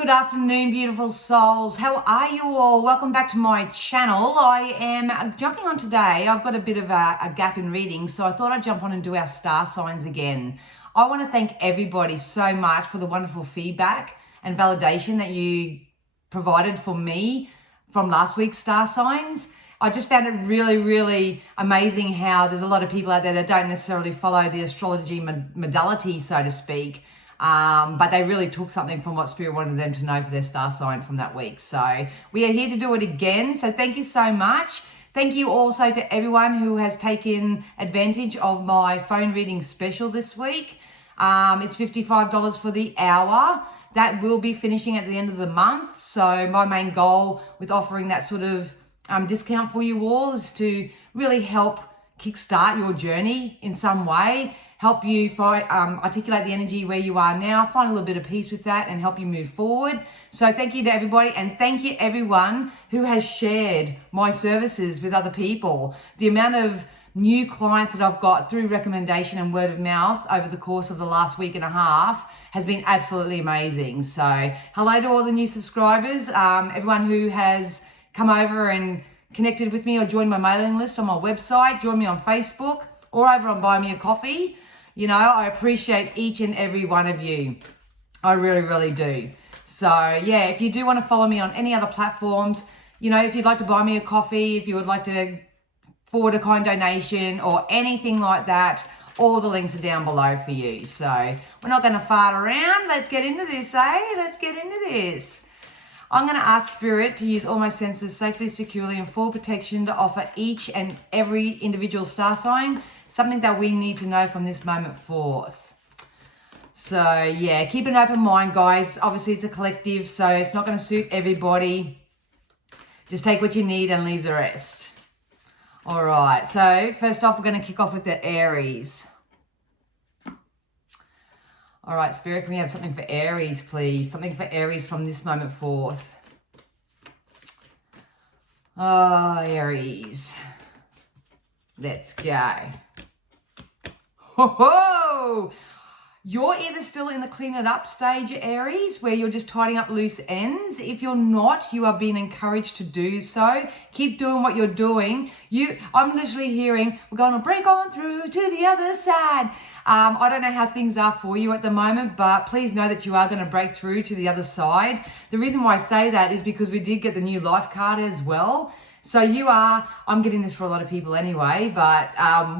Good afternoon, beautiful souls. How are you all? Welcome back to my channel. I am jumping on today. I've got a bit of a gap in reading, so I thought I'd jump on and do our star signs again. I want to thank everybody so much for the wonderful feedback and validation that you provided for me from last week's star signs. I just found it really amazing how there's a lot of people out there that don't necessarily follow the astrology modality, so to speak. But they really took something from what Spirit wanted them to know for their star sign from that week. So we are here to do it again. So thank you so much. Thank you also to everyone who has taken advantage of my phone reading special this week. It's $55 for the hour. That will be finishing at the end of the month. So my main goal with offering that sort of discount for you all is to really help kickstart your journey in some way. Help you articulate the energy where you are now, find a little bit of peace with that and help you move forward. So thank you to everybody, and thank you everyone who has shared my services with other people. The amount of new clients that I've got through recommendation and word of mouth over the course of the last week and a half has been absolutely amazing. So hello to all the new subscribers, everyone who has come over and connected with me or joined my mailing list on my website, join me on Facebook or over on Buy Me a Coffee. You know, I appreciate each and every one of you. I really do. So yeah, if you do want to follow me on any other platforms, you know, if you'd like to buy me a coffee, if you would like to forward a kind donation or anything like that, all the links are down below for you. So we're not going to fart around. Let's get into this, eh? Let's get into this. I'm going to ask Spirit to use all my senses safely, securely, and full protection to offer each and every individual star sign something that we need to know from this moment forth. So yeah, keep an open mind, guys. Obviously, it's a collective, so it's not going to suit everybody. Just take what you need and leave the rest. All right, so first off, we're going to kick off with the Aries. All right, Spirit, can we have something for Aries, please? Something for Aries from this moment forth. Oh, Aries. Let's go. Ho ho! You're either still in the clean it up stage, Aries, where you're just tidying up loose ends. If you're not, you are being encouraged to do so. Keep doing what you're doing. I'm literally hearing, we're going to break on through to the other side. I don't know how things are for you at the moment, but please know that you are going to break through to the other side. The reason why I say that is because we did get the new life card as well. So I'm getting this for a lot of people anyway, but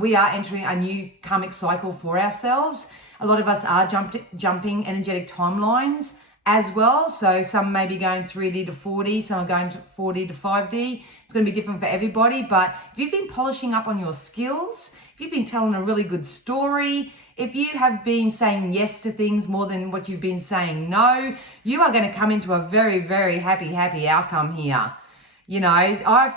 we are entering a new karmic cycle for ourselves. A lot of us are jumping energetic timelines as well. So some may be going 3D to 4D, some are going to 4D to 5D. It's going to be different for everybody. But if you've been polishing up on your skills, if you've been telling a really good story, if you have been saying yes to things more than what you've been saying no, you are going to come into a very happy outcome here. You know, I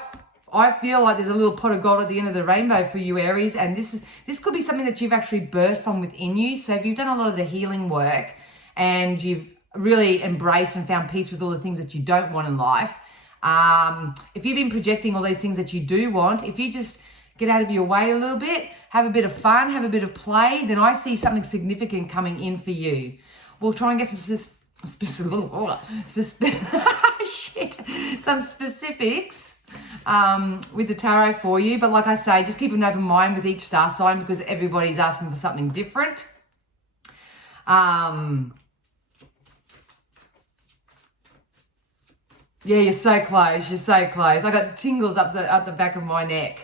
feel like there's a little pot of gold at the end of the rainbow for you, Aries, and this could be something that you've actually birthed from within you. So if you've done a lot of the healing work and you've really embraced and found peace with all the things that you don't want in life, if you've been projecting all these things that you do want, if you just get out of your way a little bit, have a bit of fun, have a bit of play, then I see something significant coming in for you. We'll try and get some specifics with the tarot for you, but like I say, just keep an open mind with each star sign because everybody's asking for something different. Yeah, you're so close. I got tingles up the back of my neck.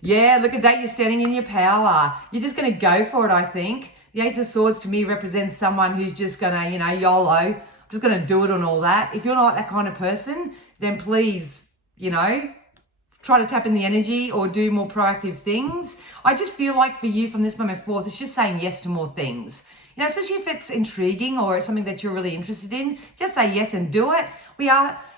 Yeah, look at that. You're standing in your power. You're just going to go for it, I think. The Ace of Swords to me represents someone who's just going to, YOLO. I'm just going to do it on all that. If you're not that kind of person, then please, try to tap in the energy or do more proactive things. I just feel like for you from this moment forth, it's just saying yes to more things. Especially if it's intriguing or it's something that you're really interested in, just say yes and do it.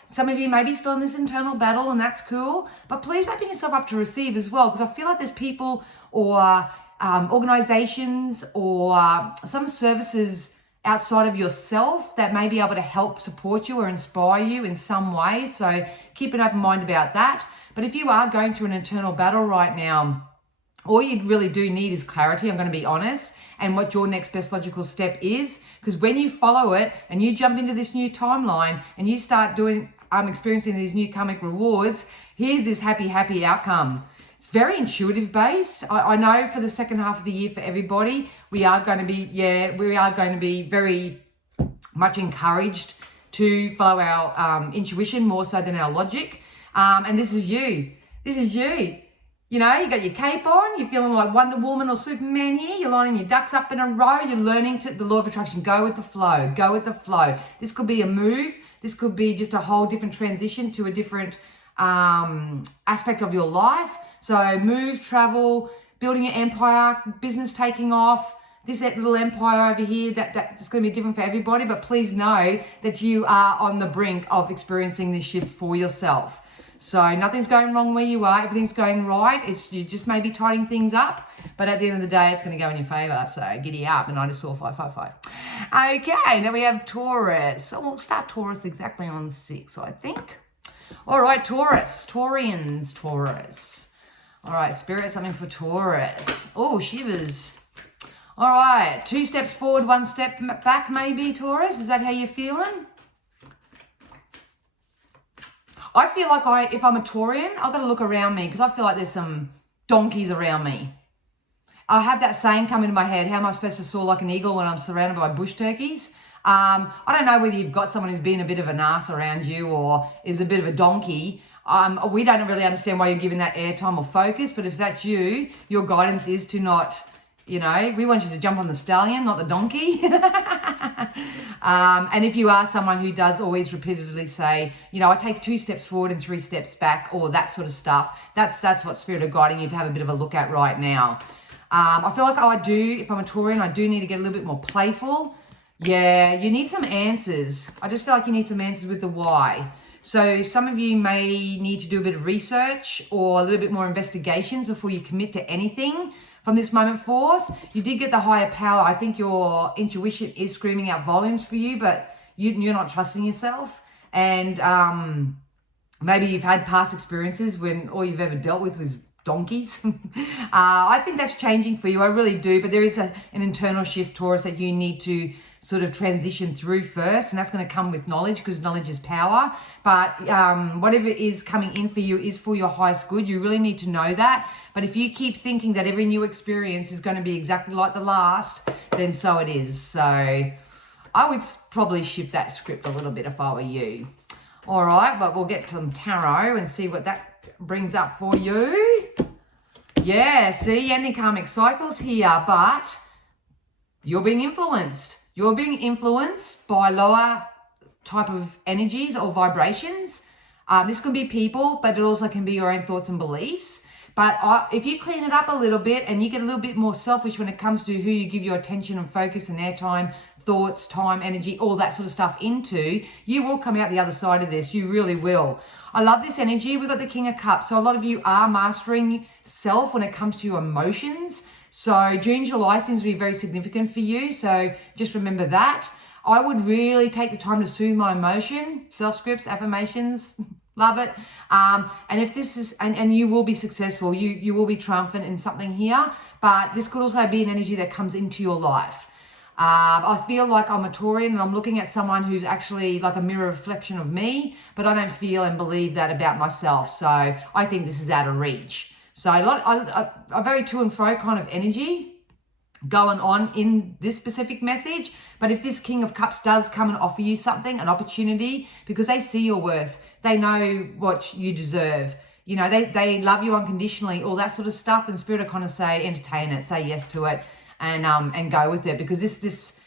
Some of you may be still in this internal battle and that's cool, but please open yourself up to receive as well, because I feel like there's people or organizations or some services outside of yourself that may be able to help support you or inspire you in some way. So keep an open mind about that. But if you are going through an internal battle right now, all you really do need is clarity, I'm going to be honest. and what your next best logical step is. Because when you follow it and you jump into this new timeline and you start experiencing these new karmic rewards, here's this happy outcome. It's very intuitive based. I know for the second half of the year for everybody, we are going to be very much encouraged to follow our intuition more so than our logic. And this is you. This is you. You know, you got your cape on, you're feeling like Wonder Woman or Superman here, you're lining your ducks up in a row, you're learning the law of attraction, go with the flow, go with the flow. This could be a move, this could be just a whole different transition to a different aspect of your life. So move, travel, building your empire, business taking off, this little empire over here, that's going to be different for everybody, but please know that you are on the brink of experiencing this shift for yourself. So nothing's going wrong where you are. Everything's going right. You just may be tidying things up, but at the end of the day, it's going to go in your favor. So giddy up. And I just saw 555. Okay, now we have Taurus. So we'll start Taurus exactly on 6, I think. All right, Taurus. Taurians, Taurus. All right, Spirit, something for Taurus. Oh, shivers. All right, 2 steps forward, 1 step back maybe, Taurus. Is that how you're feeling? I feel like if I'm a Taurian, I've got to look around me because I feel like there's some donkeys around me. I have that saying come into my head, how am I supposed to soar like an eagle when I'm surrounded by bush turkeys? I don't know whether you've got someone who's been a bit of an ass around you or is a bit of a donkey. We don't really understand why you're giving that airtime or focus, but if that's you, your guidance is to not, we want you to jump on the stallion, not the donkey. And if you are someone who does always repeatedly say, I take 2 steps forward and 3 steps back, or that sort of stuff, that's what Spirit are guiding you to have a bit of a look at right now. I feel like if I'm a Taurian, I do need to get a little bit more playful. Yeah, you need some answers. I just feel like you need some answers with the why. So some of you may need to do a bit of research or a little bit more investigations before you commit to anything. From this moment forth, you did get the higher power. I think your intuition is screaming out volumes for you, but you're not trusting yourself. And maybe you've had past experiences when all you've ever dealt with was donkeys. I think that's changing for you. I really do. But there is an internal shift, Taurus, that you need to sort of transition through first. And that's going to come with knowledge because knowledge is power. But whatever is coming in for you is for your highest good. You really need to know that. But if you keep thinking that every new experience is going to be exactly like the last, then so it is. So I would probably shift that script a little bit if I were you. All right, but we'll get to some tarot and see what that brings up for you. Yeah, see, ending karmic cycles here, but you're being influenced. You're being influenced by lower type of energies or vibrations. This can be people, but it also can be your own thoughts and beliefs. But if you clean it up a little bit and you get a little bit more selfish when it comes to who you give your attention and focus and airtime, thoughts, time, energy, all that sort of stuff into, you will come out the other side of this. You really will. I love this energy. We've got the King of Cups. So a lot of you are mastering self when it comes to your emotions. So June, July seems to be very significant for you. So just remember that. I would really take the time to soothe my emotion, self-scripts, affirmations, love it. And if this is, and you will be successful, you will be triumphant in something here, but this could also be an energy that comes into your life. I feel like I'm a Taurian and I'm looking at someone who's actually like a mirror reflection of me, but I don't feel and believe that about myself. So I think this is out of reach. So a very to and fro kind of energy going on in this specific message. But if this King of Cups does come and offer you something, an opportunity, because they see your worth, they know what you deserve, they love you unconditionally, all that sort of stuff, then Spirit will kind of say, entertain it, say yes to it, and go with it, because this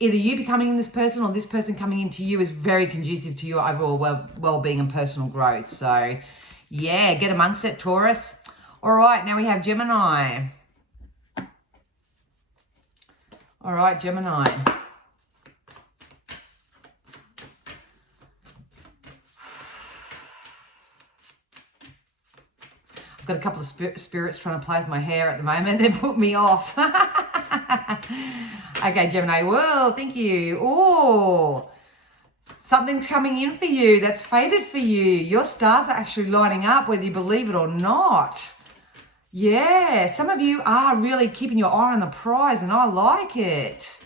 either you becoming this person or this person coming into you is very conducive to your overall well-being and personal growth. So yeah, get amongst it, Taurus. All right, now we have Gemini. All right, Gemini. I've got a couple of spirits trying to play with my hair at the moment. They put me off. Okay, Gemini. Whoa, thank you. Oh, something's coming in for you that's fated for you. Your stars are actually lining up, whether you believe it or not. Yeah, some of you are really keeping your eye on the prize, and I like it.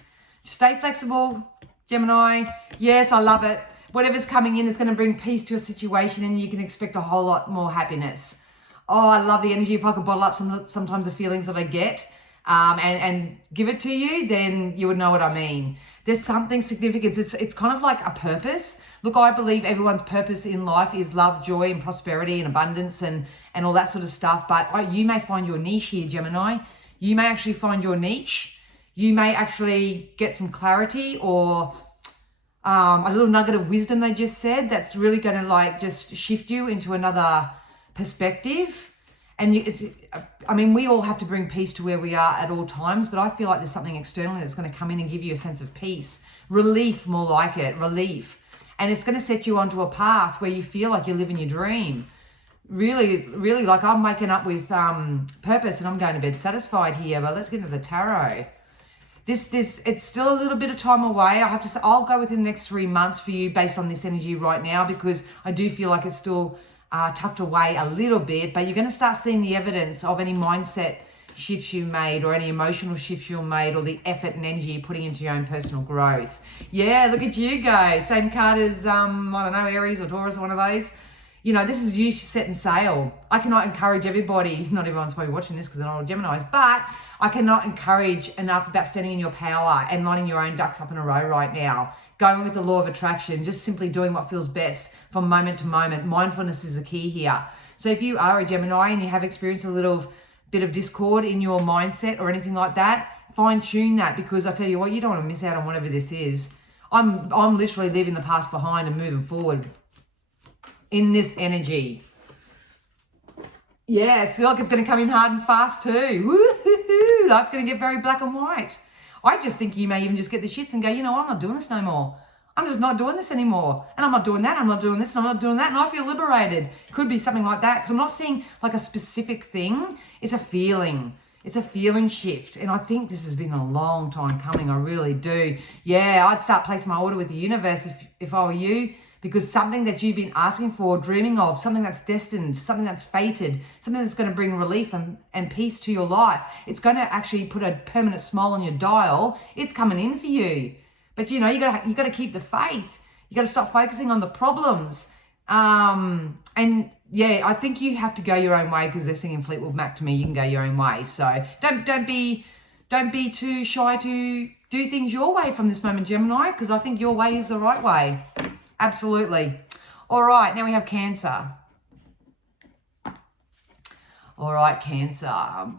Stay flexible, Gemini. Yes, I love it. Whatever's coming in is going to bring peace to a situation, and you can expect a whole lot more happiness. Oh, I love the energy. If I could bottle up sometimes the feelings that I get and give it to you, then you would know what I mean. There's something significant. It's kind of like a purpose. Look, I believe everyone's purpose in life is love, joy, and prosperity and abundance and all that sort of stuff. But you may find your niche here, Gemini. You may actually find your niche. You may actually get some clarity or a little nugget of wisdom they just said that's really going to like just shift you into another perspective. And we all have to bring peace to where we are at all times, but I feel like there's something externally that's going to come in and give you a sense of peace, relief, more like it, relief. And it's going to set you onto a path where you feel like you're living your dream. Really, really, like I'm waking up with purpose and I'm going to bed satisfied here. But let's get into the tarot. It's still a little bit of time away. I have to say, I'll go within the next 3 months for you based on this energy right now, because I do feel like it's still tucked away a little bit, but you're going to start seeing the evidence of any mindset shifts you made or any emotional shifts you made or the effort and energy you're putting into your own personal growth. Yeah, look at you go. Same card as, I don't know, Aries or Taurus or one of those. You know, this is you setting sail. I cannot encourage everybody, not everyone's probably watching this because they're not all Geminis, but I cannot encourage enough about standing in your power and lining your own ducks up in a row right now. Going with the law of attraction, just simply doing what feels best from moment to moment. Mindfulness is the key here. So if you are a Gemini and you have experienced a little bit of discord in your mindset or anything like that, fine tune that, because I tell you what, you don't want to miss out on whatever this is. I'm literally leaving the past behind and moving forward in this energy. Yeah, I feel like it's going to come in hard and fast too. Woo-hoo-hoo. Life's going to get very black and white. I just think you may even just get the shits and go, you know, I'm not doing this no more. I'm just not doing this anymore. And I'm not doing that. I'm not doing this and I'm not doing that. And I feel liberated. Could be something like that. Because I'm not seeing like a specific thing. It's a feeling. It's a feeling shift. And I think this has been a long time coming. I really do. Yeah, I'd start placing my order with the universe if I were you. Because something that you've been asking for, dreaming of, something that's destined, something that's fated, something that's going to bring relief and peace to your life. It's going to actually put a permanent smile on your dial. It's coming in for you. But you know, you got to keep the faith. You got to stop focusing on the problems. And yeah, I think you have to go your own way, because they're singing Fleetwood Mac to me. You can go your own way. So don't be too shy to do things your way from this moment, Gemini, because I think your way is the right way. Absolutely. All right, now we have Cancer. All right, Cancer.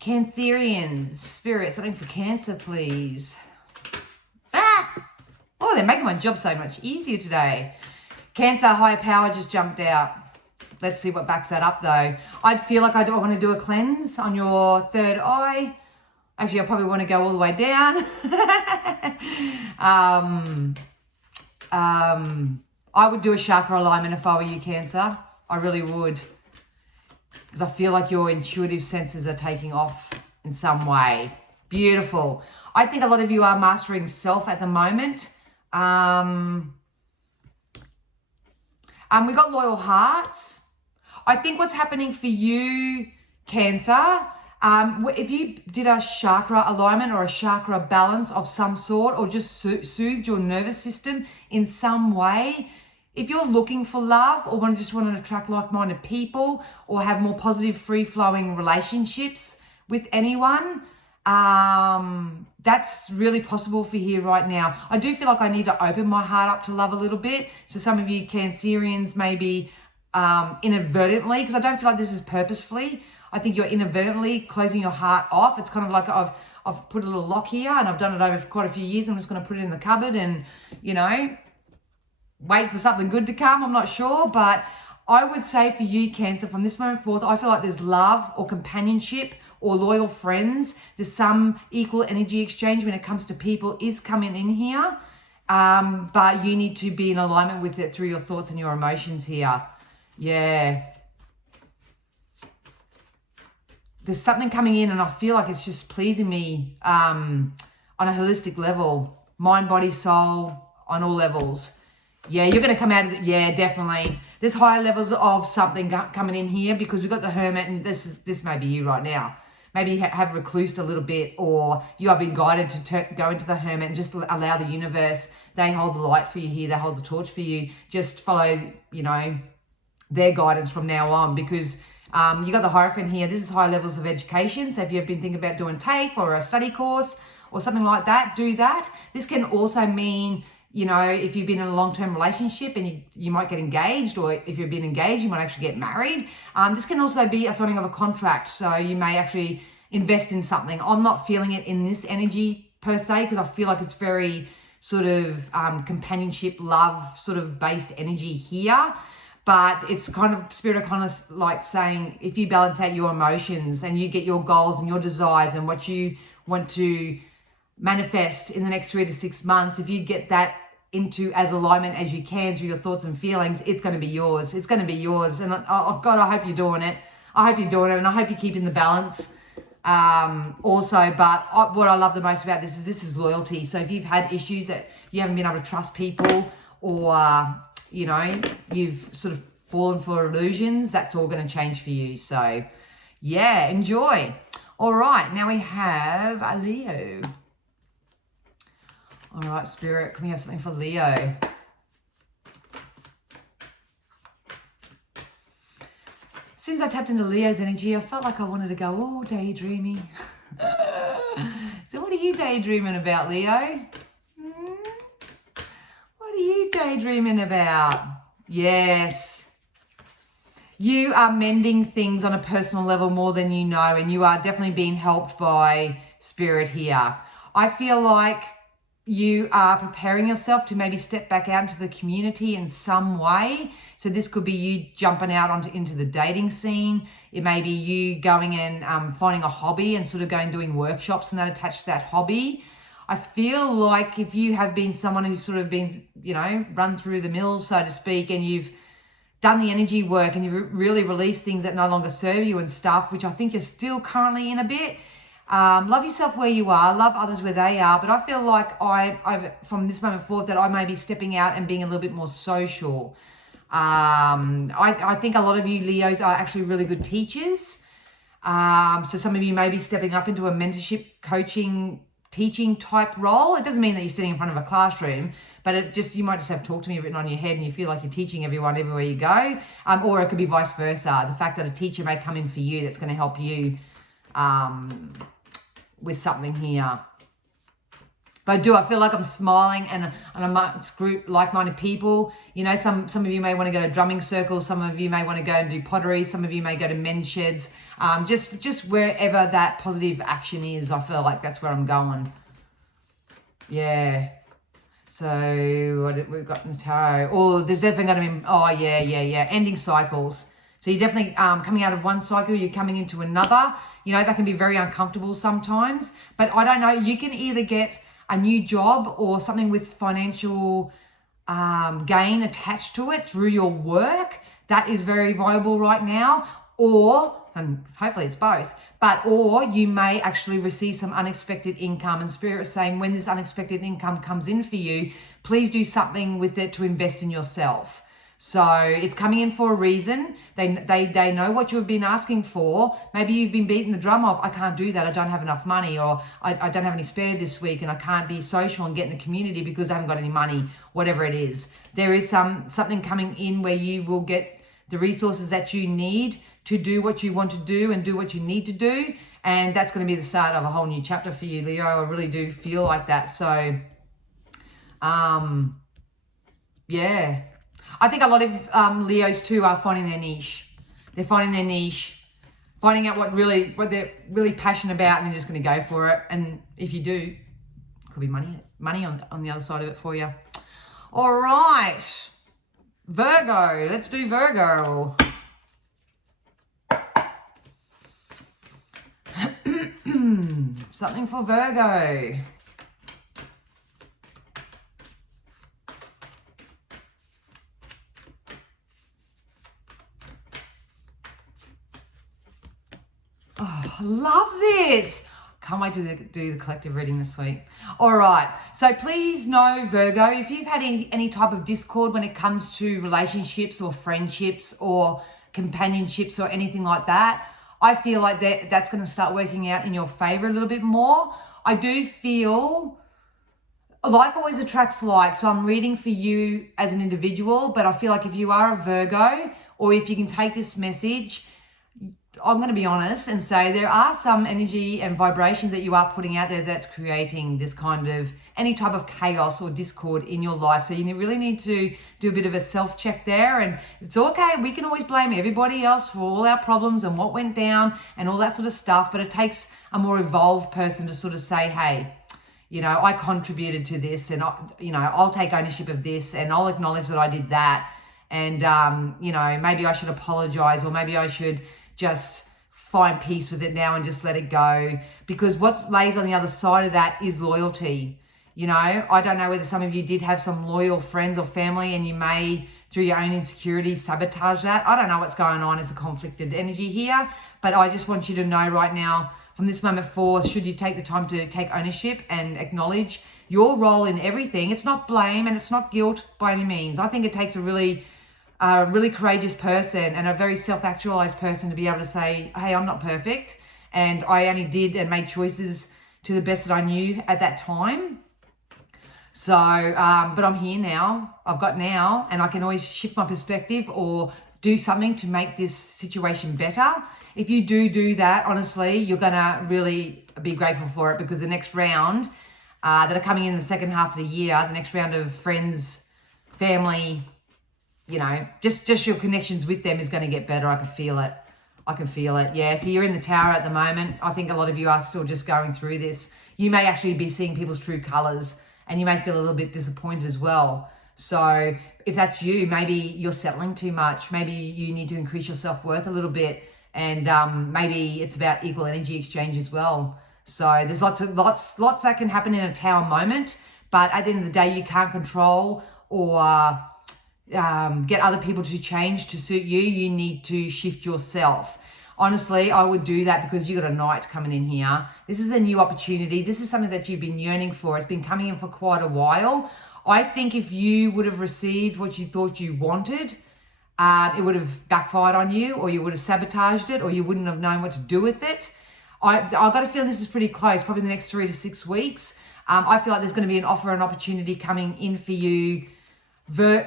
Cancerians, spirit, something for Cancer, please. Oh, they're making my job so much easier today. Cancer, higher power just jumped out. Let's see what backs that up, though. I'd feel like I want to do a cleanse on your third eye. Actually, I probably want to go all the way down. I would do a chakra alignment if I were you, Cancer. I really would. Because I feel like your intuitive senses are taking off in some way. Beautiful. I think a lot of you are mastering self at the moment. We got loyal hearts. I think what's happening for you, Cancer, if you did a chakra alignment or a chakra balance of some sort, or just soothed your nervous system in some way, if you're looking for love or just want to attract like-minded people or have more positive, free-flowing relationships with anyone, that's really possible for here right now. I do feel like I need to open my heart up to love a little bit. So some of you Cancerians maybe inadvertently, because I don't feel like this is purposefully, I think you're inadvertently closing your heart off. It's kind of like I've put a little lock here, and I've done it over quite a few years. I'm just going to put it in the cupboard and, you know, wait for something good to come. I'm not sure, but I would say for you, Cancer, from this moment forth, I feel like there's love or companionship or loyal friends. There's some equal energy exchange when it comes to people is coming in here, but you need to be in alignment with it through your thoughts and your emotions here. Yeah. There's something coming in and I feel like it's just pleasing me on a holistic level, mind, body, soul, on all levels. Yeah, you're going to come out of it. Yeah, definitely. There's higher levels of something coming in here because we've got the Hermit, and this may be you right now. Maybe you have reclused a little bit, or you are being guided to go into the Hermit and just allow the universe. They hold the light for you here. They hold the torch for you. Just follow, you know, their guidance from now on, because you got the Hierophant here. This is high levels of education. So if you've been thinking about doing TAFE or a study course or something like that, do that. This can also mean, you know, if you've been in a long-term relationship and you might get engaged, or if you've been engaged, you might actually get married. This can also be a signing of a contract. So you may actually invest in something. I'm not feeling it in this energy per se, because I feel like it's very sort of companionship, love sort of based energy here. But it's kind of, Spirit are kind of like saying, if you balance out your emotions and you get your goals and your desires and what you want to manifest in the next 3 to 6 months, if you get that into as alignment as you can through your thoughts and feelings, it's going to be yours. It's going to be yours. And oh God, I hope you're doing it. I hope you're doing it. And I hope you're keeping the balance also. But what I love the most about this is loyalty. So if you've had issues that you haven't been able to trust people, or you know, you've sort of fallen for illusions, that's all going to change for you. So yeah, enjoy. All right, now we have a Leo. All right, Spirit, can we have something for Leo? Since I tapped into Leo's energy, I felt like I wanted to go all daydreaming. So what are you daydreaming about, Leo? What are you daydreaming about? Yes. You are mending things on a personal level more than you know, and you are definitely being helped by Spirit here. I feel like you are preparing yourself to maybe step back out into the community in some way. So this could be you jumping out into the dating scene. It may be you going and finding a hobby and sort of going doing workshops and that attached to that hobby. I feel like if you have been someone who's sort of been, you know, run through the mills, so to speak, and you've done the energy work and you've really released things that no longer serve you and stuff, which I think you're still currently in a bit. Love yourself where you are, love others where they are. But I feel like I've from this moment forth that I may be stepping out and being a little bit more social. I think a lot of you Leos are actually really good teachers. So some of you may be stepping up into a mentorship, coaching, teaching type role. It doesn't mean that you're sitting in front of a classroom, but you might just have talk to me written on your head and you feel like you're teaching everyone everywhere you go. Or it could be vice versa. The fact that a teacher may come in for you that's going to help you with something here. But I feel like I'm smiling and amongst group like-minded people. You know, some of you may want to go to drumming circles, some of you may want to go and do pottery, some of you may go to men's sheds. Just wherever that positive action is, I feel like that's where I'm going. Yeah. So what we've got in the tarot. Oh, there's definitely going to be, oh yeah. Ending cycles. So you're definitely coming out of one cycle, you're coming into another. You know, that can be very uncomfortable sometimes. But I don't know, you can either get a new job or something with financial gain attached to it through your work. That is very viable right now. Or, and hopefully it's both, or you may actually receive some unexpected income. And Spirit is saying when this unexpected income comes in for you, please do something with it to invest in yourself. So it's coming in for a reason. They know what you've been asking for. Maybe you've been beating the drum of, I can't do that, I don't have enough money, or I don't have any spare this week and I can't be social and get in the community because I haven't got any money, whatever it is. There is something coming in where you will get the resources that you need to do what you want to do and do what you need to do. And that's going to be the start of a whole new chapter for you, Leo. I really do feel like that. So, yeah. I think a lot of Leos too are finding their niche. They're finding their niche, finding out what they're really passionate about, and they're just going to go for it. And if you do, could be money on the other side of it for you. All right, Virgo. Let's do Virgo. Something for Virgo. Oh, I love this. Can't wait to do the collective reading this week. All right. So please know, Virgo, if you've had any type of discord when it comes to relationships or friendships or companionships or anything like that, I feel like that's going to start working out in your favor a little bit more. I do feel like always attracts like, so I'm reading for you as an individual, but I feel like if you are a Virgo, or if you can take this message, I'm going to be honest and say there are some energy and vibrations that you are putting out there that's creating this kind of any type of chaos or discord in your life. So you really need to do a bit of a self-check there, and it's okay. We can always blame everybody else for all our problems and what went down and all that sort of stuff, but it takes a more evolved person to sort of say, hey, you know, I contributed to this, and I'll take ownership of this, and I'll acknowledge that I did that, and maybe I should apologize, or maybe I should just find peace with it now and just let it go, because what lays on the other side of that is loyalty. You know, I don't know whether some of you did have some loyal friends or family, and you may, through your own insecurities, sabotage that. I don't know what's going on. It's a conflicted energy here, but I just want you to know right now, from this moment forth, should you take the time to take ownership and acknowledge your role in everything. It's not blame and it's not guilt by any means. I think it takes a really courageous person and a very self-actualized person to be able to say, hey, I'm not perfect, and I only did and made choices to the best that I knew at that time. So, but I'm here now. I've got now, and I can always shift my perspective or do something to make this situation better. If you do that, honestly, you're going to really be grateful for it, because the next round that are coming in the second half of the year, the next round of friends, family, you know, just your connections with them is going to get better. I can feel it. Yeah, so you're in the tower at the moment. I think a lot of you are still just going through this. You may actually be seeing people's true colors, and you may feel a little bit disappointed as well. So if that's you, maybe you're settling too much. Maybe you need to increase your self-worth a little bit. And maybe it's about equal energy exchange as well. So there's lots that can happen in a tower moment, but at the end of the day, you can't control or get other people to change to suit you. You need to shift yourself. Honestly, I would do that, because you got a knight coming in here. This is a new opportunity. This is something that you've been yearning for. It's been coming in for quite a while. I think if you would have received what you thought you wanted, it would have backfired on you, or you would have sabotaged it, or you wouldn't have known what to do with it. I've got a feeling this is pretty close, probably the next 3 to 6 weeks. I feel like there's going to be an offer, an opportunity coming in for you, Virgo,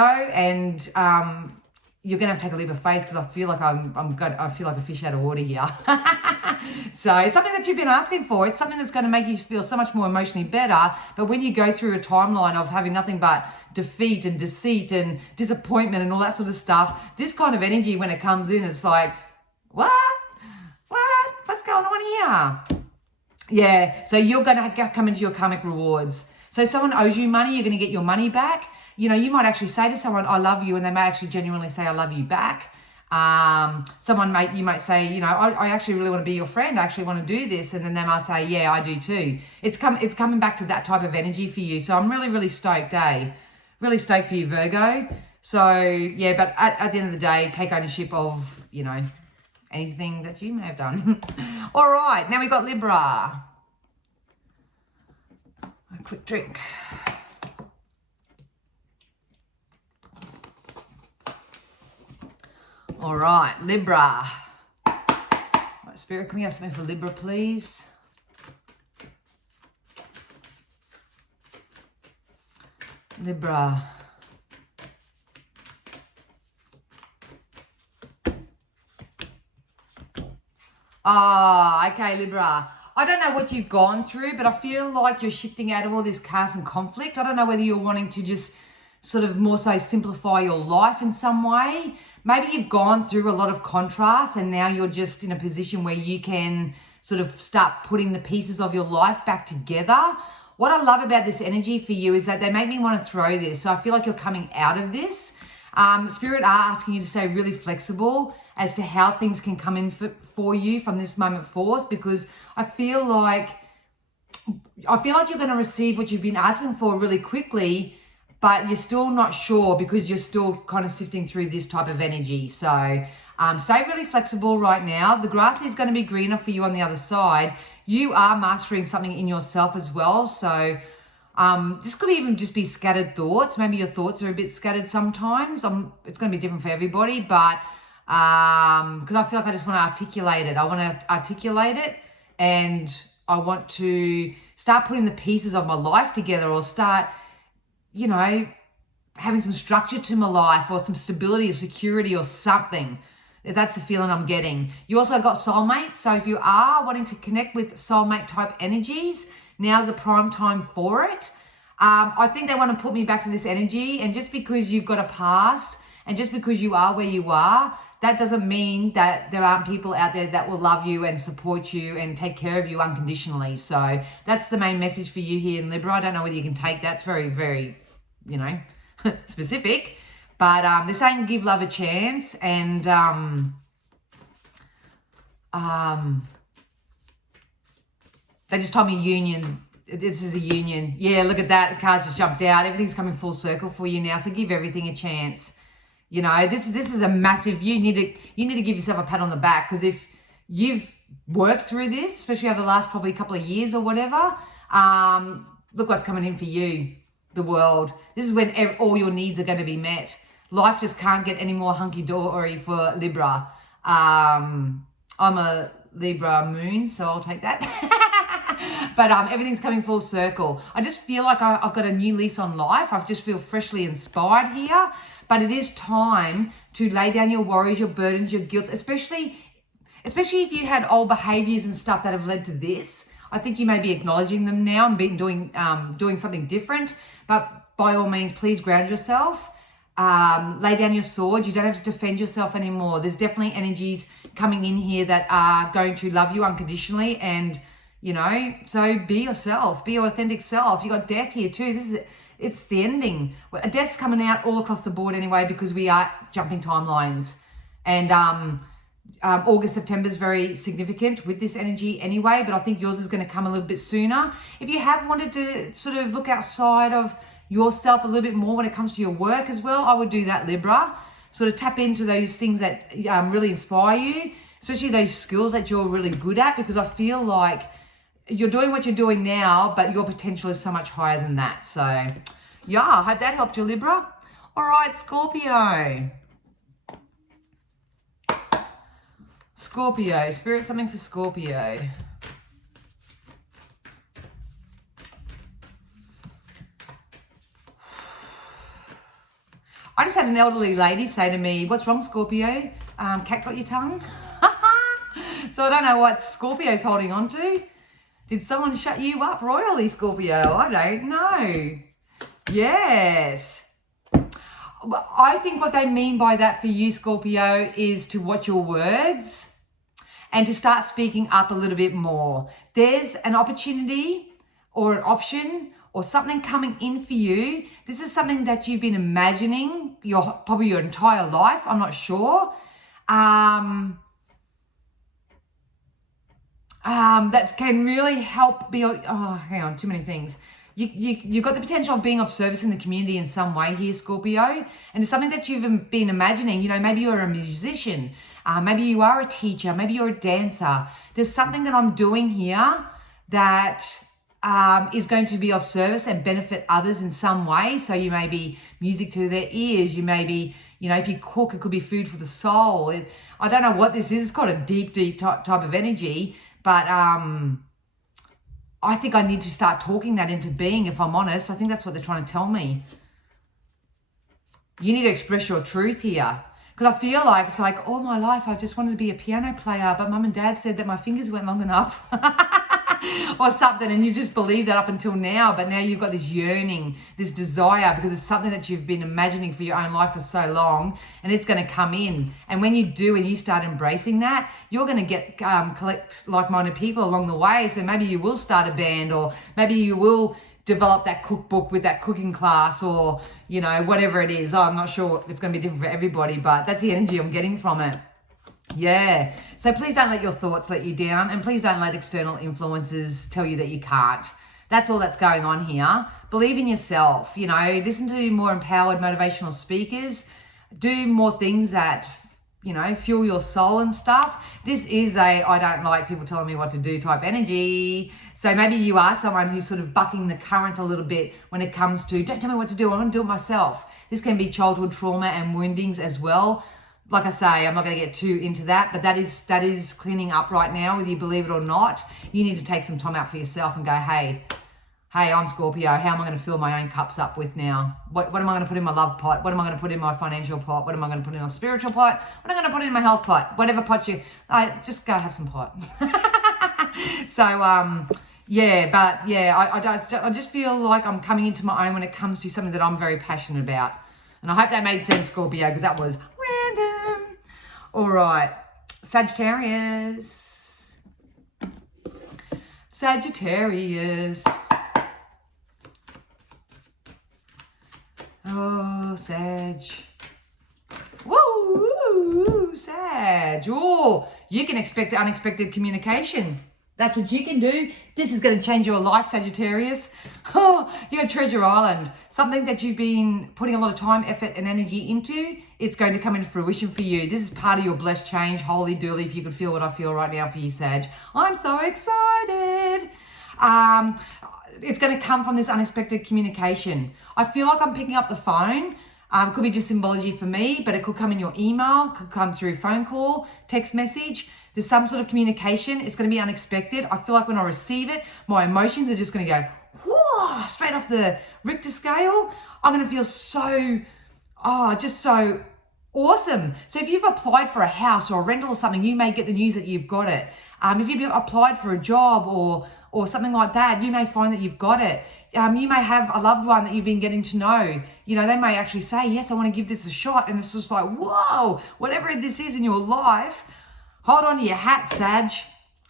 and you're going to have to take a leap of faith, because I feel like I feel like a fish out of water here. So it's something that you've been asking for. It's something that's going to make you feel so much more emotionally better. But when you go through a timeline of having nothing but defeat and deceit and disappointment and all that sort of stuff, this kind of energy, when it comes in, it's like, what's going on here? Yeah, so you're going to come into your karmic rewards. So someone owes you money, you're going to get your money back. You know, you might actually say to someone, I love you, and they may actually genuinely say, I love you back. You might say, you know, I actually really want to be your friend. I actually want to do this. And then they might say, yeah, I do too. It's coming back to that type of energy for you. So I'm really, really stoked, Really stoked for you, Virgo. So yeah, but at the end of the day, take ownership of, you know, anything that you may have done. All right, now we got Libra. A quick drink. All right, Libra. Right, Spirit, can we have something for Libra, please? Libra. Okay, Libra. I don't know what you've gone through, but I feel like you're shifting out of all this chaos and conflict. I don't know whether you're wanting to just sort of more so simplify your life in some way. Maybe you've gone through a lot of contrast, and now you're just in a position where you can sort of start putting the pieces of your life back together. What I love about this energy for you is that they make me want to throw this. So I feel like you're coming out of this. Spirit are asking you to stay really flexible as to how things can come in for you from this moment forth, because I feel like you're going to receive what you've been asking for really quickly, but you're still not sure because you're still kind of sifting through this type of energy. So Stay really flexible right now. The grass is going to be greener for you on the other side. You are mastering something in yourself as well. So this could even just be scattered thoughts. Maybe your thoughts are a bit scattered sometimes. It's going to be different for everybody, but because I feel like I just want to articulate it. I want to articulate it, and I want to start putting the pieces of my life together, or start, you know, having some structure to my life, or some stability or security or something. That's the feeling I'm getting. You also got soulmates. So if you are wanting to connect with soulmate type energies, now's the prime time for it. I think they want to put me back to this energy. And just because you've got a past, and just because you are where you are, that doesn't mean that there aren't people out there that will love you and support you and take care of you unconditionally. So that's the main message for you here in Libra. I don't know whether you can take that. It's very, very, you know, specific. But they're saying give love a chance. And they just told me union. This is a union. Yeah, look at that. The cards just jumped out. Everything's coming full circle for you now. So give everything a chance. You know, this is a massive, you need to give yourself a pat on the back, because if you've worked through this, especially over the last probably couple of years or whatever, look what's coming in for you, the world. This is when all your needs are going to be met. Life just can't get any more hunky-dory for Libra. I'm a Libra moon, so I'll take that. But everything's coming full circle. I just feel like I've got a new lease on life. I just feel freshly inspired here. But it is time to lay down your worries, your burdens, your guilt, especially if you had old behaviors and stuff that have led to this. I think you may be acknowledging them now and doing something different. But by all means, please ground yourself. Lay down your sword. You don't have to defend yourself anymore. There's definitely energies coming in here that are going to love you unconditionally. And, you know, so be yourself. Be your authentic self. You got death here too. It's the ending. Death's coming out all across the board anyway, because we are jumping timelines. And August, September is very significant with this energy anyway, but I think yours is going to come a little bit sooner. If you have wanted to sort of look outside of yourself a little bit more when it comes to your work as well, I would do that, Libra. Sort of tap into those things that really inspire you, especially those skills that you're really good at, because I feel like you're doing what you're doing now, but your potential is so much higher than that. So, yeah, I hope that helped you, Libra. All right, Scorpio. Scorpio, Spirit, something for Scorpio. I just had an elderly lady say to me, "What's wrong, Scorpio? Cat got your tongue?" So I don't know what Scorpio's holding on to. Did someone shut you up royally, Scorpio? I don't know. Yes. I think what they mean by that for you, Scorpio, is to watch your words and to start speaking up a little bit more. There's an opportunity or an option or something coming in for you. This is something that you've been imagining probably your entire life. I'm not sure. That can really help hang on, too many things. You've got the potential of being of service in the community in some way here, Scorpio. And it's something that you've been imagining. You know, maybe you're a musician. Maybe you are a teacher. Maybe you're a dancer. There's something that I'm doing here that is going to be of service and benefit others in some way. So you may be music to their ears. You may be, you know, if you cook, it could be food for the soul. I don't know what this is. It's got a deep type of energy. But I think I need to start talking that into being, if I'm honest. I think that's what they're trying to tell me. You need to express your truth here. Because I feel like it's like all my life I just wanted to be a piano player, but mum and dad said that my fingers weren't long enough. Or something, and you've just believed that up until now, but now you've got this yearning, this desire, because it's something that you've been imagining for your own life for so long, and it's going to come in. And when you do and you start embracing that, you're going to get collect like-minded people along the way. So maybe you will start a band, or maybe you will develop that cookbook with that cooking class, or, you know, whatever it is. I'm not sure it's going to be different for everybody, but that's the energy I'm getting from it. Yeah. So please don't let your thoughts let you down, and please don't let external influences tell you that you can't. That's all that's going on here. Believe in yourself, you know, listen to more empowered motivational speakers, do more things that, fuel your soul and stuff. This is I don't like people telling me what to do type energy. So maybe you are someone who's sort of bucking the current a little bit when it comes to, don't tell me what to do, I want to do it myself. This can be childhood trauma and woundings as well. Like I say, I'm not going to get too into that, but that is cleaning up right now, whether you believe it or not. You need to take some time out for yourself and go, hey, I'm Scorpio. How am I going to fill my own cups up with now? What am I going to put in my love pot? What am I going to put in my financial pot? What am I going to put in my spiritual pot? What am I going to put in my health pot? Whatever pot just go have some pot. So, I just feel like I'm coming into my own when it comes to something that I'm very passionate about. And I hope that made sense, Scorpio, because that was random. All right, Sagittarius. Oh, Sag. Woo, Sag. Oh, you can expect unexpected communication. That's what you can do. This is going to change your life, Sagittarius. Oh, you're Treasure Island. Something that you've been putting a lot of time, effort, and energy into, it's going to come into fruition for you. This is part of your blessed change. Holy dooly, if you could feel what I feel right now for you, Sag. I'm so excited. It's going to come from this unexpected communication. I feel like I'm picking up the phone. Could be just symbology for me, but it could come in your email, could come through phone call, text message. There's some sort of communication. It's going to be unexpected. I feel like when I receive it, my emotions are just going to go whoa, straight off the Richter scale. I'm going to feel just so awesome. So if you've applied for a house or a rental or something, you may get the news that you've got it. If you've applied for a job or something like that, you may find that you've got it. You may have a loved one that you've been getting to know. They may actually say, yes, I want to give this a shot. And it's just like, whoa, whatever this is in your life, hold on to your hats, Sag.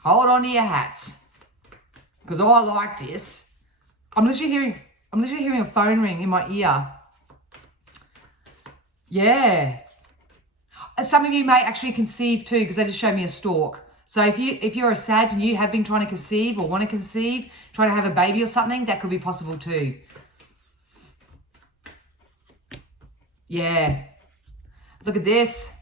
Hold on to your hats. Because I like this. I'm literally hearing a phone ring in my ear. Yeah. Some of you may actually conceive too, because they just showed me a stork. So if you're a Sag and you have been trying to conceive or want to conceive, trying to have a baby or something, that could be possible too. Yeah. Look at this.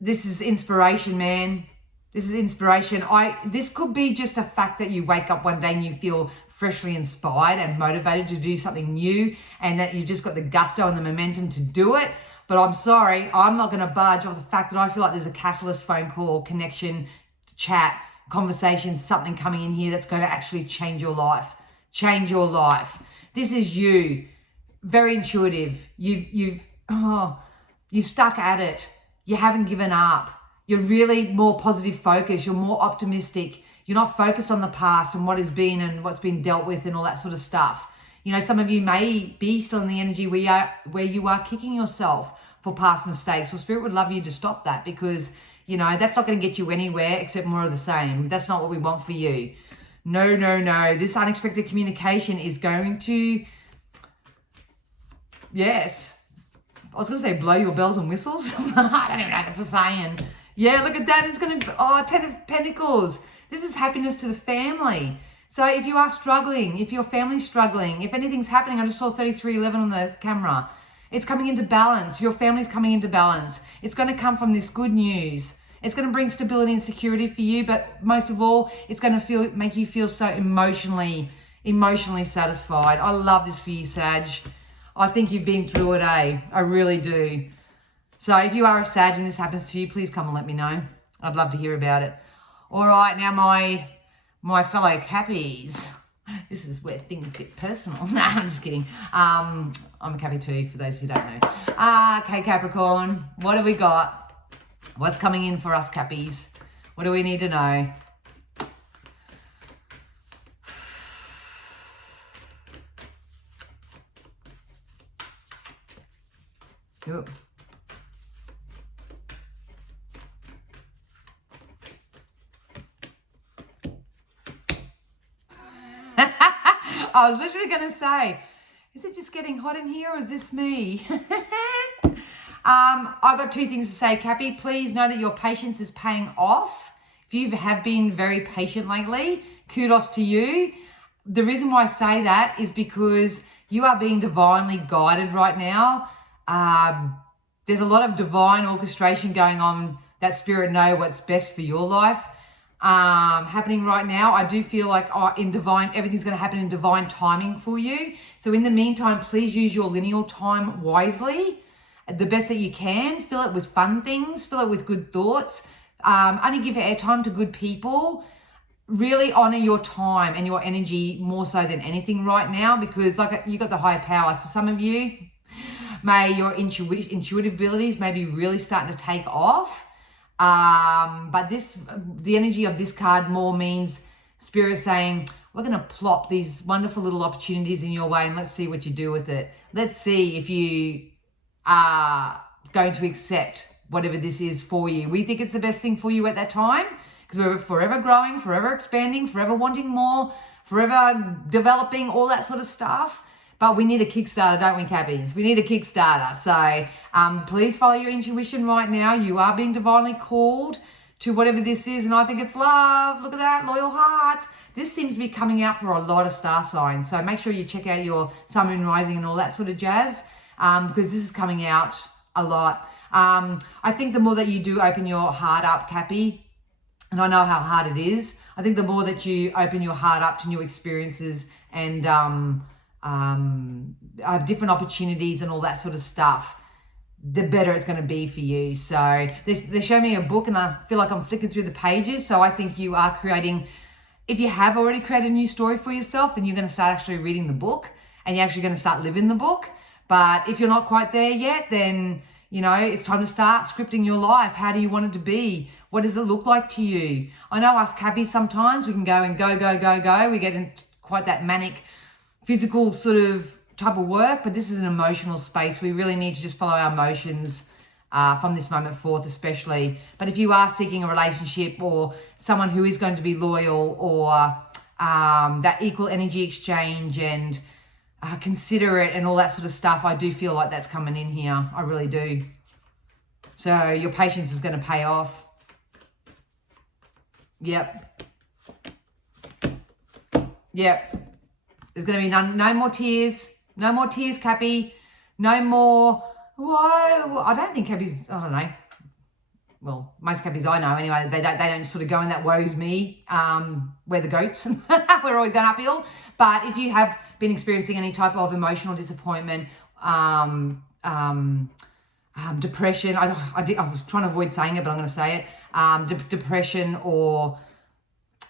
This is inspiration, man. This is inspiration. This could be just a fact that you wake up one day and you feel freshly inspired and motivated to do something new, and that you've just got the gusto and the momentum to do it. But I'm sorry, I'm not going to budge off the fact that I feel like there's a catalyst, phone call, connection, chat, conversation, something coming in here that's going to actually change your life. Change your life. This is you. Very intuitive. You've stuck at it. You haven't given up. You're really more positive focused. You're more optimistic. You're not focused on the past and what has been and what's been dealt with and all that sort of stuff. Some of you may be still in the energy where you are kicking yourself for past mistakes. Well, Spirit would love you to stop that, because that's not going to get you anywhere except more of the same. That's not what we want for you. No. This unexpected communication is going to, yes. I was going to say blow your bells and whistles. I don't even know if that's a saying. Yeah, look at that. It's going to, 10 of Pentacles. This is happiness to the family. So if you are struggling, if your family's struggling, if anything's happening, I just saw 3311 on the camera. It's coming into balance. Your family's coming into balance. It's going to come from this good news. It's going to bring stability and security for you, but most of all, it's going to make you feel so emotionally satisfied. I love this for you, Sag. I think you've been through it, eh? I really do. So if you are a Sag and this happens to you, please come and let me know. I'd love to hear about it. All right, now my fellow Cappies. This is where things get personal. Nah, I'm just kidding. I'm a Cappy too, for those who don't know. Okay, Capricorn, what have we got? What's coming in for us Cappies? What do we need to know? Oop. I was literally going to say, is it just getting hot in here or is this me? I've got two things to say, Cappy. Please know that your patience is paying off. If you have been very patient lately, kudos to you. The reason why I say that is because you are being divinely guided right now. there's a lot of divine orchestration going on, that spirit know what's best for your life happening right now. I do feel like everything's going to happen in divine timing for you. So in the meantime, please use your lineal time wisely, the best that you can. Fill it with fun things, fill it with good thoughts. Only give airtime to good people. Really honor your time and your energy more so than anything right now, because like you got the higher power. So some of you, may your intuitive abilities may be really starting to take off. But the energy of this card more means spirit saying, we're going to plop these wonderful little opportunities in your way and let's see what you do with it. Let's see if you are going to accept whatever this is for you. We think it's the best thing for you at that time, because we're forever growing, forever expanding, forever wanting more, forever developing, all that sort of stuff. But we need a Kickstarter, don't we, Cappies? We need a Kickstarter. So please follow your intuition right now. You are being divinely called to whatever this is. And I think it's love. Look at that, loyal hearts. This seems to be coming out for a lot of star signs. So make sure you check out your sun, moon, rising and all that sort of jazz, because this is coming out a lot. I think the more that you do open your heart up, Cappy, and I know how hard it is, I think the more that you open your heart up to new experiences and different opportunities and all that sort of stuff, the better it's going to be for you. So they show me a book and I feel like I'm flicking through the pages. So I think you are creating, if you have already created a new story for yourself, then you're going to start actually reading the book and you're actually going to start living the book. But if you're not quite there yet, then, it's time to start scripting your life. How do you want it to be? What does it look like to you? I know us Cappies sometimes we can go and go. We get in quite that manic physical sort of type of work, but this is an emotional space. We really need to just follow our emotions from this moment forth especially. But if you are seeking a relationship or someone who is going to be loyal or that equal energy exchange and considerate and all that sort of stuff, I do feel like that's coming in here. I really do. So your patience is going to pay off. Yep. There's going to be no more tears. No more tears, Cappy. No more. Why? Well, I don't think Cappies, I don't know. Well, most Cappies I know anyway, they don't sort of go in that woes me, we're the goats. We're always going uphill. But if you have been experiencing any type of emotional disappointment, depression, I was trying to avoid saying it, but I'm going to say it, depression or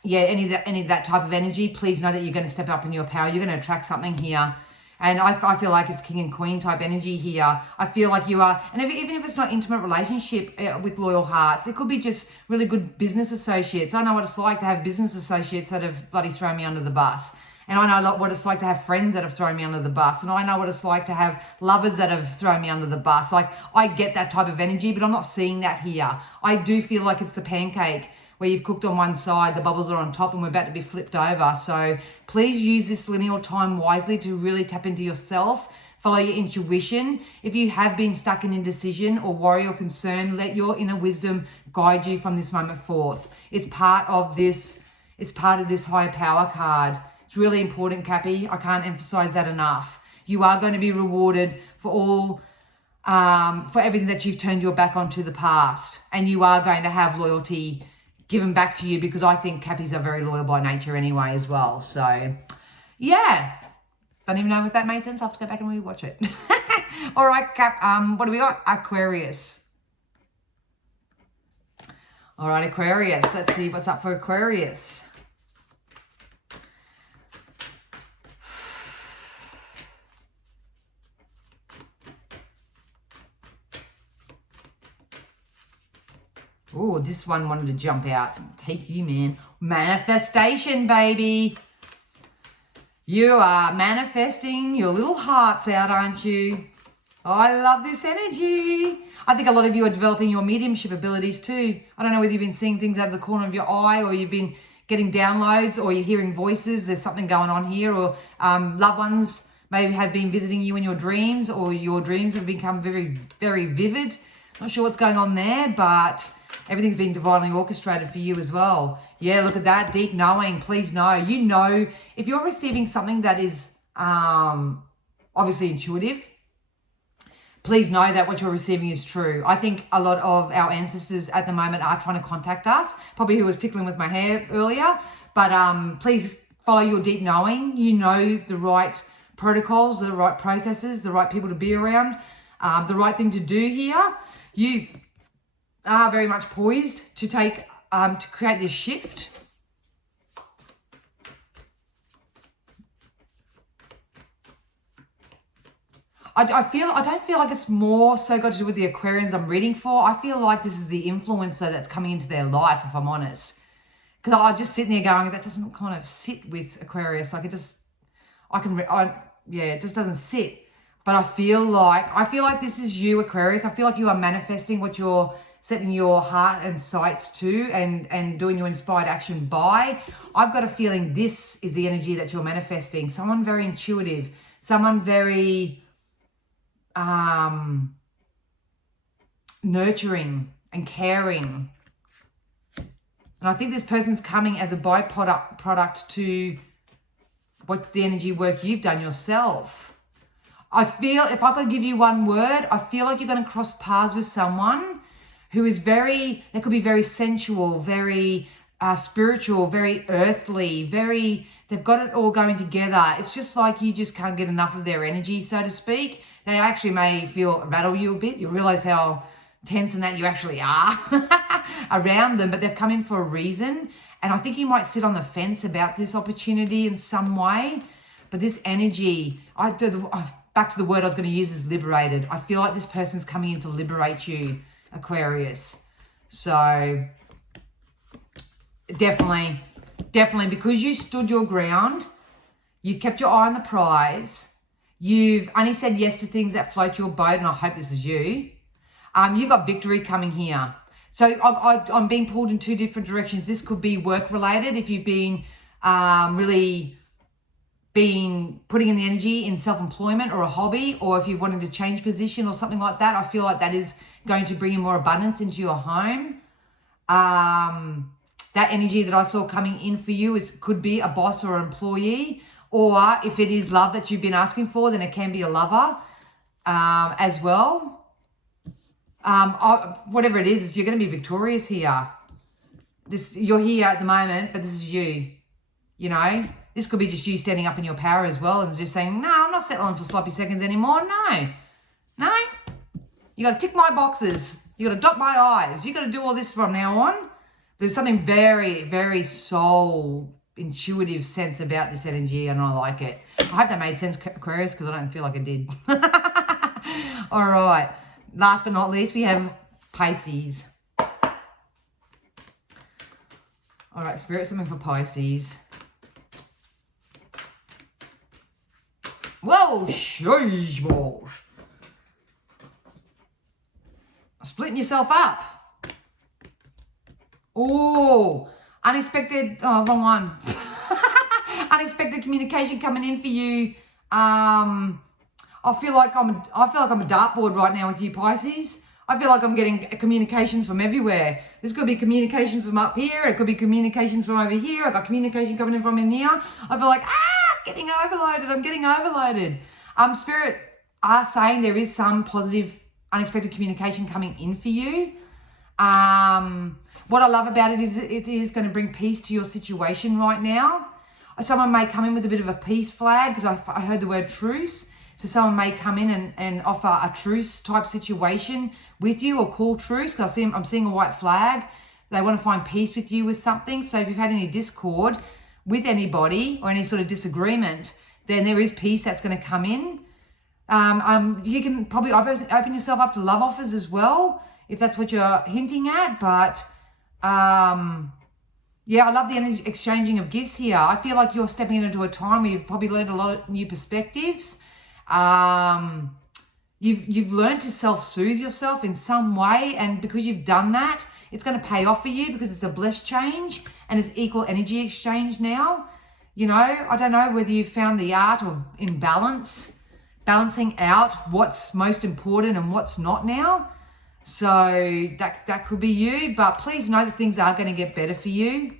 any of that type of energy, please know that you're going to step up in your power. You're going to attract something here. And I feel like it's king and queen type energy here. I feel like you are, and even if it's not intimate relationship with loyal hearts, it could be just really good business associates. I know what it's like to have business associates that have bloody thrown me under the bus. And I know what it's like to have friends that have thrown me under the bus. And I know what it's like to have lovers that have thrown me under the bus. Like, I get that type of energy, but I'm not seeing that here. I do feel like it's the pancake where you've cooked on one side, the bubbles are on top and we're about to be flipped over. So please use this lineal time wisely to really tap into yourself, follow your intuition. If you have been stuck in indecision or worry or concern, let your inner wisdom guide you from this moment forth. It's part of this higher power card. It's really important, Cappy. I can't emphasize that enough. You are going to be rewarded for everything that you've turned your back onto the past, and you are going to have loyalty given back to you, because I think Cappies are very loyal by nature anyway as well. So yeah, don't even know if that made sense. I'll have to go back and rewatch it. All right, what do we got? Aquarius. All right, Aquarius. Let's see what's up for Aquarius. Oh, this one wanted to jump out. Take you, man. Manifestation, baby. You are manifesting your little hearts out, aren't you? Oh, I love this energy. I think a lot of you are developing your mediumship abilities too. I don't know whether you've been seeing things out of the corner of your eye, or you've been getting downloads, or you're hearing voices. There's something going on here, or loved ones maybe have been visiting you in your dreams, or your dreams have become very, very vivid. Not sure what's going on there, but everything's been divinely orchestrated for you as well. Yeah, look at that. Deep knowing. Please know. You know, if you're receiving something that is obviously intuitive, please know that what you're receiving is true. I think a lot of our ancestors at the moment are trying to contact us, probably who was tickling with my hair earlier, but please follow your deep knowing. You know the right protocols, the right processes, the right people to be around, the right thing to do here. You are very much poised to take, to create this shift. I don't feel like it's more so got to do with the Aquarians I'm reading for. I feel like this is the influencer that's coming into their life, if I'm honest. Because I just sitting there going, that doesn't kind of sit with Aquarius. Like it just, it just doesn't sit. But I feel like this is you, Aquarius. I feel like you are manifesting what you're setting your heart and sights to and doing your inspired action by. I've got a feeling this is the energy that you're manifesting. Someone very intuitive, someone very nurturing and caring. And I think this person's coming as a byproduct to what the energy work you've done yourself. I feel, if I could give you one word, I feel like you're going to cross paths with someone who is they could be very sensual, very spiritual, very earthly, they've got it all going together. It's just like you just can't get enough of their energy, so to speak. They actually may rattle you a bit. You realize how tense and that you actually are around them, but they've come in for a reason. And I think you might sit on the fence about this opportunity in some way. But this energy, back to the word I was going to use is liberated. I feel like this person's coming in to liberate you, Aquarius. So definitely, because you stood your ground, you've kept your eye on the prize, you've only said yes to things that float your boat, and I hope this is you. You've got victory coming here. So I'm being pulled in two different directions. This could be work related if you've been really putting in the energy in self-employment or a hobby, or if you're wanting to change position or something like that. I feel like that is going to bring in more abundance into your home. That energy that I saw coming in for you could be a boss or an employee, or if it is love that you've been asking for, then it can be a lover as well. Whatever it is, you're going to be victorious here. You're here at the moment, but this is you. You know, this could be just you standing up in your power as well and just saying, no, I'm not settling for sloppy seconds anymore. No. You got to tick my boxes. You got to dot my I's. You got to do all this from now on. There's something very, very soul intuitive sense about this energy, and I like it. I hope that made sense, Aquarius, because I don't feel like it did. All right. Last but not least, we have Pisces. All right, Spirit, something for Pisces. Whoa, sheesh balls. Splitting yourself up. Oh, unexpected, wrong one. Unexpected communication coming in for you. I feel like I'm a dartboard right now with you, Pisces. I feel like I'm getting communications from everywhere. This could be communications from up here. It could be communications from over here. I've got communication coming in from in here. I feel like, getting overloaded. I'm getting overloaded. Spirit are saying there is some positive, unexpected communication coming in for you. What I love about it is it is going to bring peace to your situation right now. Someone may come in with a bit of a peace flag, because I heard the word truce. So someone may come in and offer a truce type situation with you, or call truce, because I'm seeing a white flag. They want to find peace with you with something. So if you've had any discord with anybody or any sort of disagreement, then there is peace that's going to come in. You can probably open yourself up to love offers as well, if that's what you're hinting at. But yeah, I love the energy exchanging of gifts here. I feel like you're stepping into a time where you've probably learned a lot of new perspectives. You've learned to self-soothe yourself in some way, and because you've done that, it's going to pay off for you, because it's a blessed change and it's equal energy exchange now. You know, I don't know whether you've found the art of balancing out what's most important and what's not now. So that could be you, but please know that things are going to get better for you.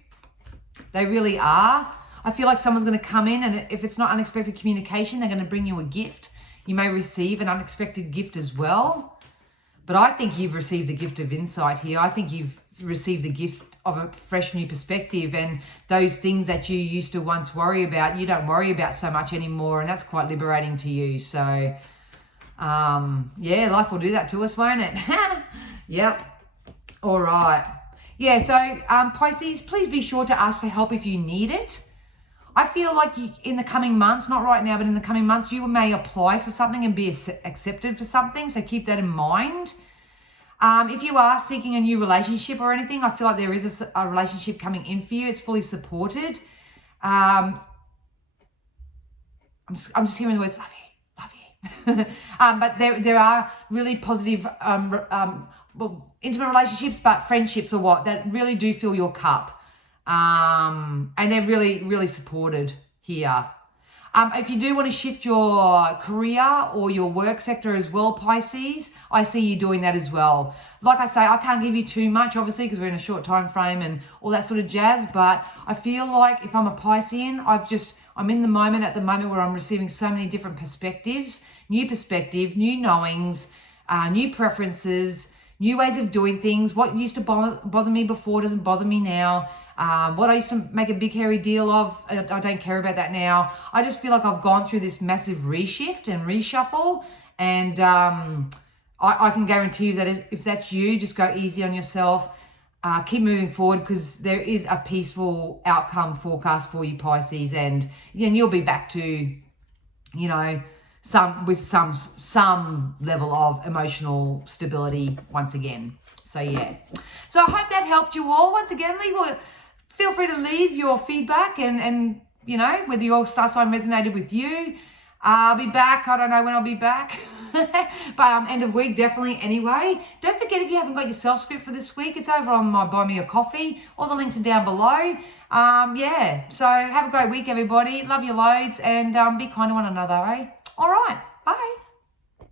They really are. I feel like someone's going to come in, and if it's not unexpected communication, they're going to bring you a gift. You may receive an unexpected gift as well. But I think you've received a gift of insight here. I think you've received a gift of a fresh new perspective, and those things that you used to once worry about, you don't worry about so much anymore, and that's quite liberating to you. So, yeah, life will do that to us, won't it? Yep. All right. Yeah, so Pisces, please be sure to ask for help if you need it. I feel like in the coming months, not right now, but in the coming months, you may apply for something and be accepted for something. So keep that in mind. If you are seeking a new relationship or anything, I feel like there is a relationship coming in for you. It's fully supported. I'm just hearing the words, love you. But there are really positive, intimate relationships, but friendships or what, that really do fill your cup. And they're really, really supported here. If you do want to shift your career or your work sector as well, Pisces, I see you doing that as well. Like I say, I can't give you too much, obviously, because we're in a short time frame and all that sort of jazz. But I feel like if I'm a Piscean, I'm in the moment at the moment where I'm receiving so many different perspectives, new perspective, new knowings, new preferences, new ways of doing things. What used to bother me before doesn't bother me now. What I used to make a big hairy deal of, I don't care about that now. I just feel like I've gone through this massive reshift and reshuffle, and I can guarantee you that if that's you, just go easy on yourself. Keep moving forward, because there is a peaceful outcome forecast for you, Pisces, and you'll be back to, some level of emotional stability once again. So yeah. So I hope that helped you all. Once again, feel free to leave your feedback and whether your star sign resonated with you. I'll be back. I don't know when I'll be back. But end of week, definitely anyway. Don't forget, if you haven't got your self-script for this week, it's over on my Buy Me a Coffee. All the links are down below. Yeah, so have a great week, everybody. Love you loads, and be kind to one another, eh? All right.